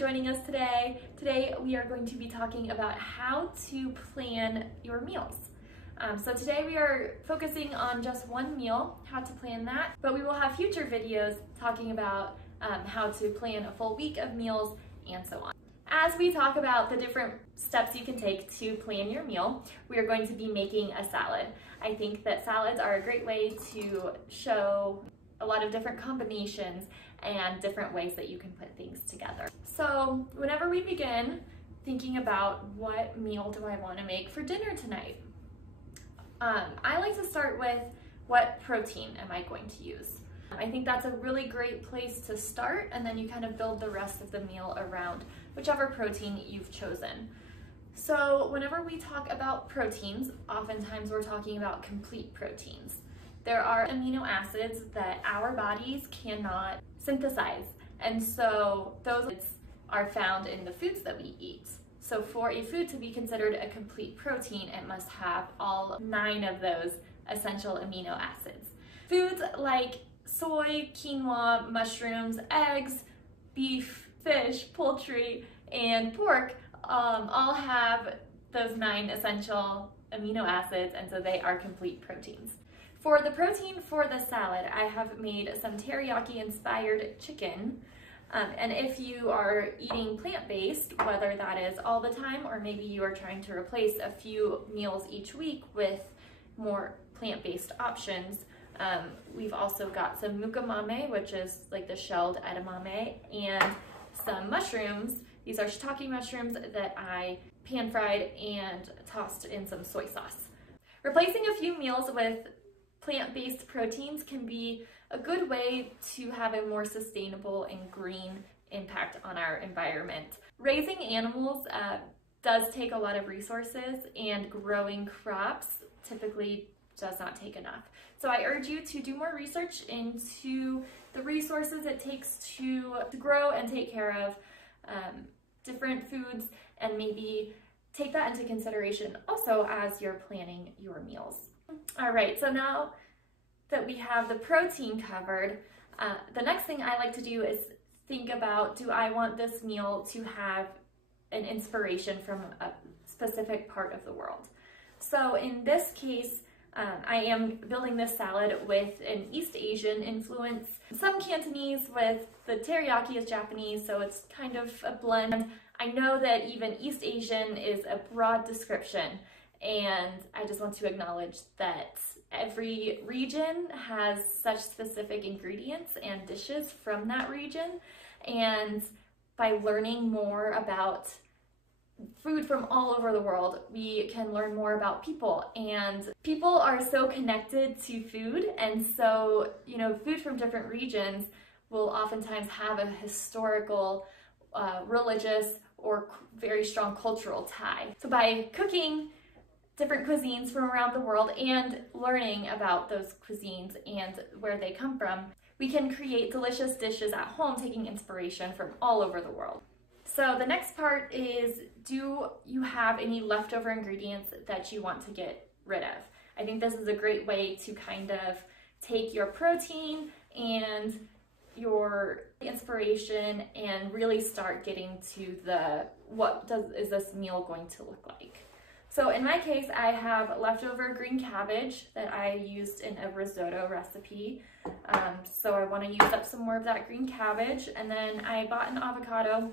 joining us today. Today we are going to be talking about how to plan your meals. So today we are focusing on just one meal, how to plan that, but we will have future videos talking about how to plan a full week of meals and so on. As we talk about the different steps you can take to plan your meal, we are going to be making a salad. I think that salads are a great way to show a lot of different combinations and different ways that you can put things together. So whenever we begin thinking about what meal do I want to make for dinner tonight, I like to start with what protein am I going to use. I think that's a really great place to start, and then you kind of build the rest of the meal around whichever protein you've chosen. So whenever we talk about proteins, oftentimes we're talking about complete proteins. There are amino acids that our bodies cannot synthesize, and so those are found in the foods that we eat. So for a food to be considered a complete protein, it must have all 9 of those essential amino acids. Foods like soy, quinoa, mushrooms, eggs, beef, fish, poultry, and pork all have those 9 essential amino acids, and so they are complete proteins. For the protein for the salad, I have made some teriyaki inspired chicken. And if you are eating plant-based, whether that is all the time or maybe you are trying to replace a few meals each week with more plant-based options, we've also got some mukamame, which is like the shelled edamame, and some mushrooms. These are shiitake mushrooms that I pan-fried and tossed in some soy sauce. Replacing a few meals with plant-based proteins can be a good way to have a more sustainable and green impact on our environment. Raising animals does take a lot of resources, and growing crops typically does not take enough. So I urge you to do more research into the resources it takes to grow and take care of different foods, and maybe take that into consideration also as you're planning your meals. All right, so now that we have the protein covered, the next thing I like to do is think about, do I want this meal to have an inspiration from a specific part of the world? So in this case, I am building this salad with an East Asian influence, some Cantonese, with the teriyaki is Japanese, so it's kind of a blend. I know that even East Asian is a broad description, and I just want to acknowledge that every region has such specific ingredients and dishes from that region, and by learning more about food from all over the world, we can learn more about people, and people are so connected to food, and so, you know, food from different regions will oftentimes have a historical, religious, or very strong cultural tie. So by cooking different cuisines from around the world and learning about those cuisines and where they come from, we can create delicious dishes at home, taking inspiration from all over the world. So the next part is, do you have any leftover ingredients that you want to get rid of? I think this is a great way to kind of take your protein and your inspiration and really start getting to the is this meal going to look like. So in my case, I have leftover green cabbage that I used in a risotto recipe. So I want to use up some more of that green cabbage. And then I bought an avocado,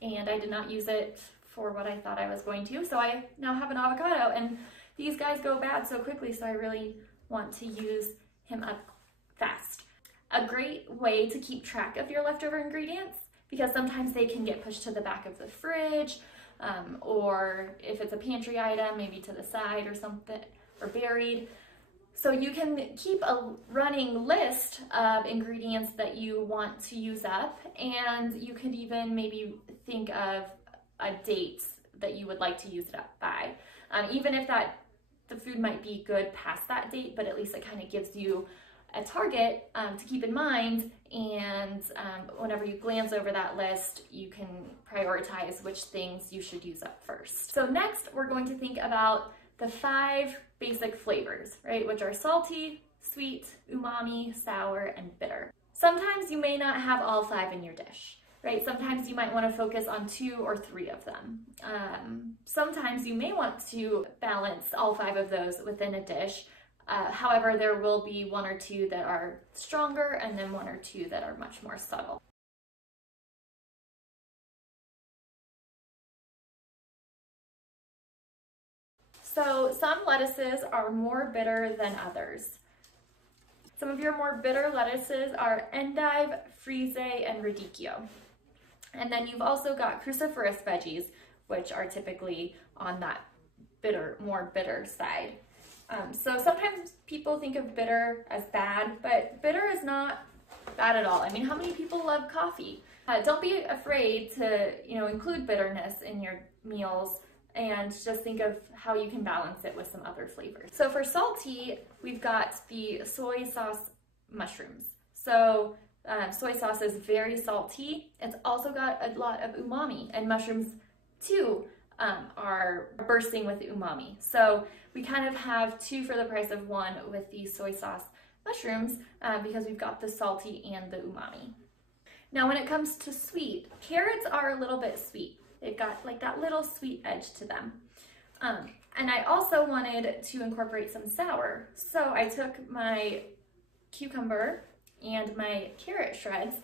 and I did not use it for what I thought I was going to. So I now have an avocado, and these guys go bad so quickly, so I really want to use him up fast. A great way to keep track of your leftover ingredients, because sometimes they can get pushed to the back of the fridge, or if it's a pantry item, maybe to the side or something, or buried. So you can keep a running list of ingredients that you want to use up, and you could even maybe think of a date that you would like to use it up by. Even if the food might be good past that date, but at least it kind of gives you a target to keep in mind, and whenever you glance over that list, you can prioritize which things you should use up first. So next, we're going to think about the 5 basic flavors, right, which are salty, sweet, umami, sour, and bitter. Sometimes you may not have all 5 in your dish, right? Sometimes you might want to focus on 2 or 3 of them. Sometimes you may want to balance all 5 of those within a dish. However, there will be 1 or 2 that are stronger and then 1 or 2 that are much more subtle. So some lettuces are more bitter than others. Some of your more bitter lettuces are endive, frise, and radicchio. And then you've also got cruciferous veggies, which are typically on that more bitter side. So sometimes people think of bitter as bad, but bitter is not bad at all. I mean, how many people love coffee? Don't be afraid to, include bitterness in your meals, and just think of how you can balance it with some other flavors. So for salty, we've got the soy sauce mushrooms. So soy sauce is very salty. It's also got a lot of umami, and mushrooms too are bursting with umami. So we kind of have 2 for the price of 1 with these soy sauce mushrooms because we've got the salty and the umami. Now when it comes to sweet, carrots are a little bit sweet. They've got like that little sweet edge to them. And I also wanted to incorporate some sour. So I took my cucumber and my carrot shreds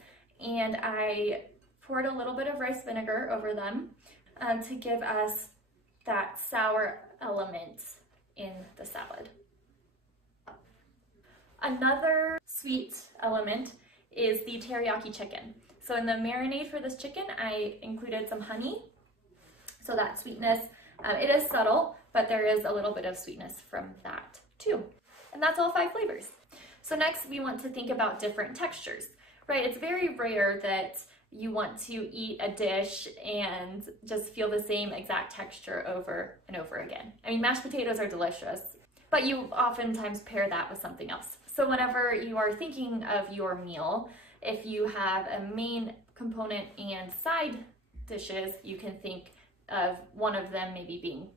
and I poured a little bit of rice vinegar over them to give us that sour element in the salad. Another sweet element is the teriyaki chicken. So in the marinade for this chicken, I included some honey. So that sweetness, it is subtle, but there is a little bit of sweetness from that too. And that's all 5 flavors. So next we want to think about different textures, right? It's very rare that you want to eat a dish and just feel the same exact texture over and over again. I mean, mashed potatoes are delicious, but you oftentimes pair that with something else. So whenever you are thinking of your meal, if you have a main component and side dishes, you can think of one of them maybe being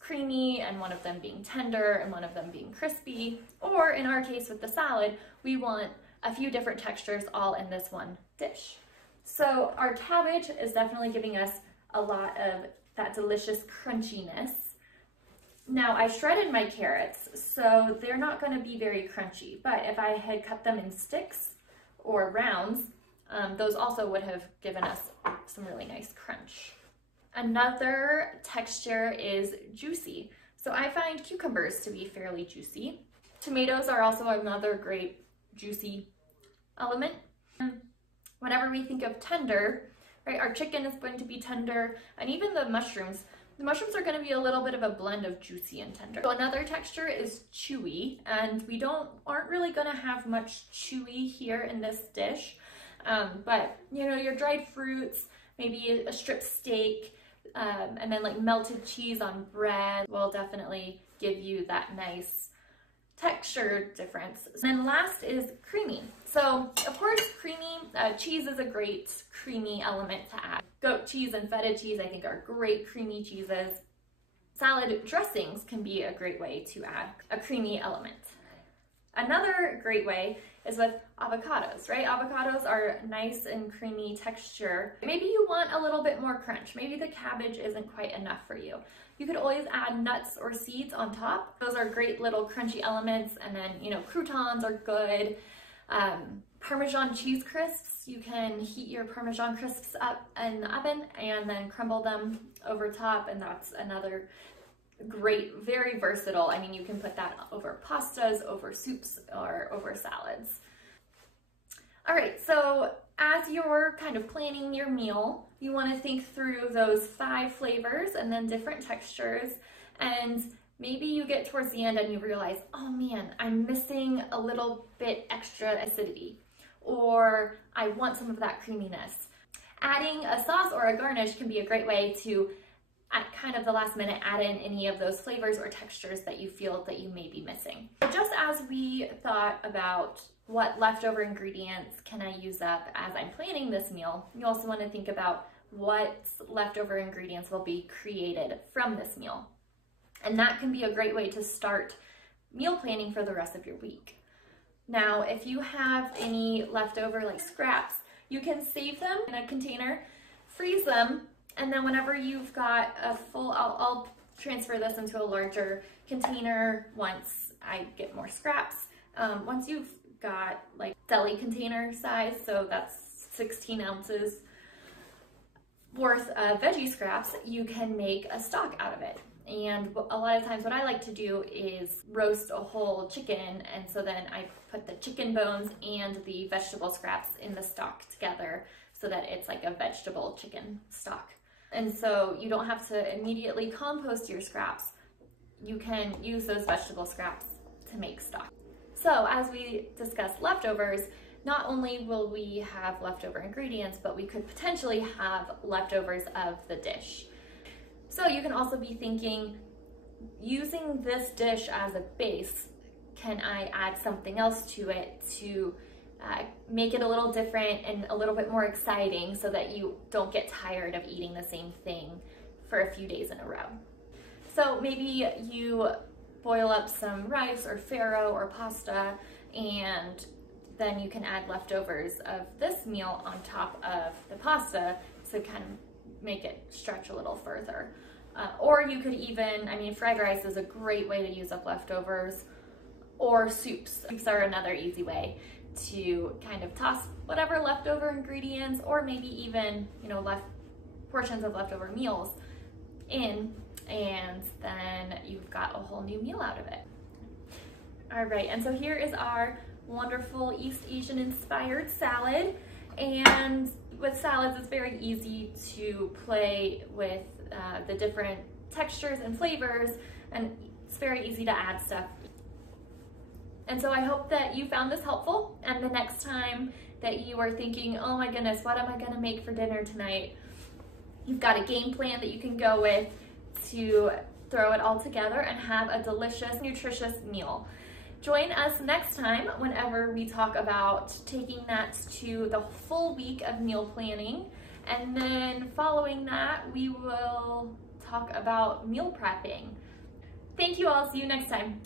creamy and one of them being tender and one of them being crispy. Or in our case with the salad, we want a few different textures all in this one dish. So our cabbage is definitely giving us a lot of that delicious crunchiness. Now I shredded my carrots, so they're not going to be very crunchy, but if I had cut them in sticks or rounds, those also would have given us some really nice crunch. Another texture is juicy. So I find cucumbers to be fairly juicy. Tomatoes are also another great juicy element. Whenever we think of tender, right, our chicken is going to be tender, and even the mushrooms are going to be a little bit of a blend of juicy and tender. So another texture is chewy, and we aren't really going to have much chewy here in this dish, but your dried fruits, maybe a strip steak, and then like melted cheese on bread will definitely give you that nice texture difference. And then last is creamy. So of course creamy cheese is a great creamy element to add. Goat cheese and feta cheese I think are great creamy cheeses. Salad dressings can be a great way to add a creamy element. Another great way is with avocados, right? Avocados are nice and creamy texture. Maybe you want a little bit more crunch. Maybe the cabbage isn't quite enough for you. You could always add nuts or seeds on top. Those are great little crunchy elements. And then, croutons are good. Parmesan cheese crisps, you can heat your Parmesan crisps up in the oven and then crumble them over top, and that's another great, very versatile. I mean, you can put that over pastas, over soups, or over salads. All right, so as you're kind of planning your meal, you want to think through those 5 flavors and then different textures, and maybe you get towards the end and you realize, oh man, I'm missing a little bit extra acidity, or I want some of that creaminess. Adding a sauce or a garnish can be a great way to, at kind of the last minute, add in any of those flavors or textures that you feel that you may be missing. Just as we thought about what leftover ingredients can I use up as I'm planning this meal, you also want to think about what leftover ingredients will be created from this meal. And that can be a great way to start meal planning for the rest of your week. Now, if you have any leftover like scraps, You can save them in a container, freeze them, and then whenever you've got a full, I'll transfer this into a larger container once I get more scraps. Once you've got like deli container size, so that's 16 ounces worth of veggie scraps, you can make a stock out of it. And a lot of times what I like to do is roast a whole chicken, and so then I put the chicken bones and the vegetable scraps in the stock together so that it's like a vegetable chicken stock. And so you don't have to immediately compost your scraps. You can use those vegetable scraps to make stock. So as we discussed leftovers, not only will we have leftover ingredients, but we could potentially have leftovers of the dish. So you can also be thinking, using this dish as a base, can I add something else to it to make it a little different and a little bit more exciting so that you don't get tired of eating the same thing for a few days in a row? So maybe you boil up some rice or farro or pasta, and then you can add leftovers of this meal on top of the pasta to kind of make it stretch a little further. Or you could even, I mean, fried rice is a great way to use up leftovers, or soups. Soups are another easy way to kind of toss whatever leftover ingredients, or maybe even, you know, portions of leftover meals in, and then you've got a whole new meal out of it. All right, and so here is our wonderful East Asian inspired salad. And with salads, it's very easy to play with the different textures and flavors, and it's very easy to add stuff. And so I hope that you found this helpful, and the next time that you are thinking, oh my goodness, what am I gonna make for dinner tonight? You've got a game plan that you can go with to throw it all together and have a delicious, nutritious meal. Join us next time whenever we talk about taking that to the full week of meal planning. And then following that, we will talk about meal prepping. Thank you all. See you next time.